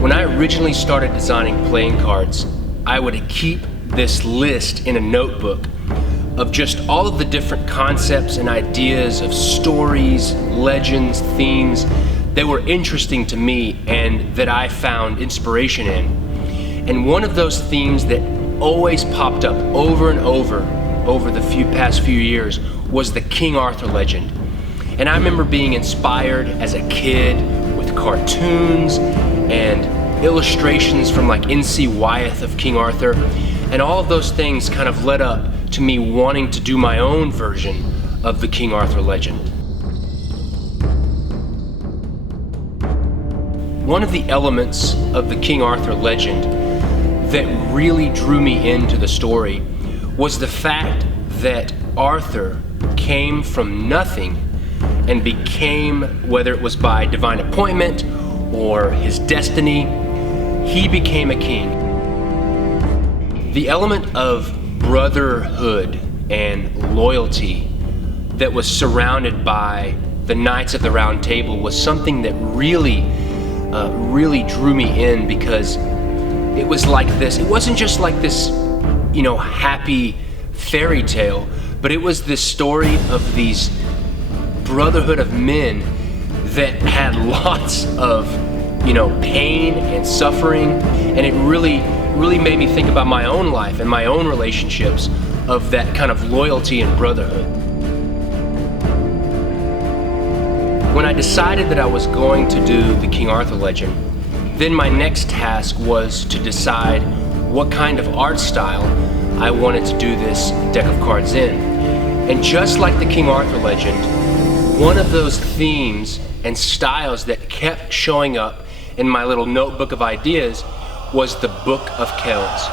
When I originally started designing playing cards, I would keep this list in a notebook of just all of the different concepts and ideas of stories, legends, themes that were interesting to me and that I found inspiration in. And one of those themes that always popped up over and over the past few years was the King Arthur legend. And I remember being inspired as a kid with cartoons and illustrations from like N.C. Wyeth of King Arthur, and all of those things kind of led up to me wanting to do my own version of the King Arthur legend. One of the elements of the King Arthur legend that really drew me into the story was the fact that Arthur came from nothing and became, whether it was by divine appointment or his destiny, he became a king. The element of brotherhood and loyalty that was surrounded by the Knights of the Round Table was something that really drew me in, because it was like this. It wasn't just like this, happy fairy tale, but it was this story of these brotherhood of men that had lots of, pain and suffering, and it really made me think about my own life and my own relationships of that kind of loyalty and brotherhood. When I decided that I was going to do the King Arthur legend, then my next task was to decide what kind of art style I wanted to do this deck of cards in. And just like the King Arthur legend, one of those themes and styles that kept showing up in my little notebook of ideas was the Book of Kells.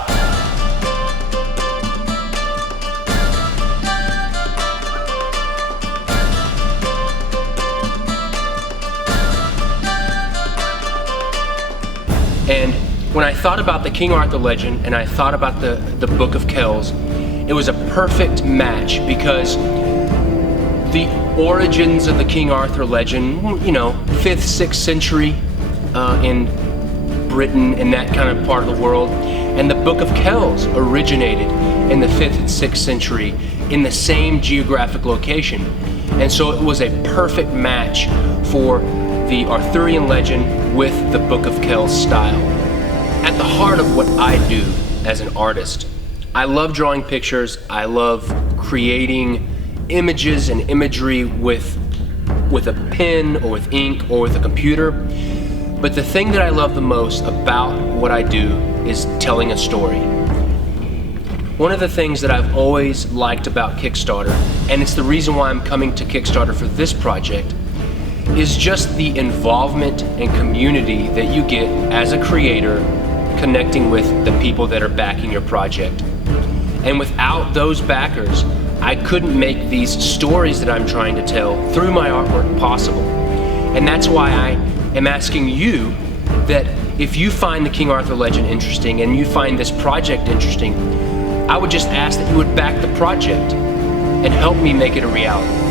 And when I thought about the King Arthur legend and I thought about the Book of Kells, it was a perfect match, because the origins of the King Arthur legend, 5th, 6th century in Britain and that kind of part of the world, and the Book of Kells originated in the 5th and 6th century in the same geographic location. And so it was a perfect match for the Arthurian legend with the Book of Kells style. At the heart of what I do as an artist, I love drawing pictures. I love creating images and imagery with a pen or with ink or with a computer. But the thing that I love the most about what I do is telling a story. One of the things that I've always liked about Kickstarter, and it's the reason why I'm coming to Kickstarter for this project, is just the involvement and community that you get as a creator connecting with the people that are backing your project. And without those backers, I couldn't make these stories that I'm trying to tell through my artwork possible. And that's why I am asking you that if you find the King Arthur legend interesting and you find this project interesting, I would just ask that you would back the project and help me make it a reality.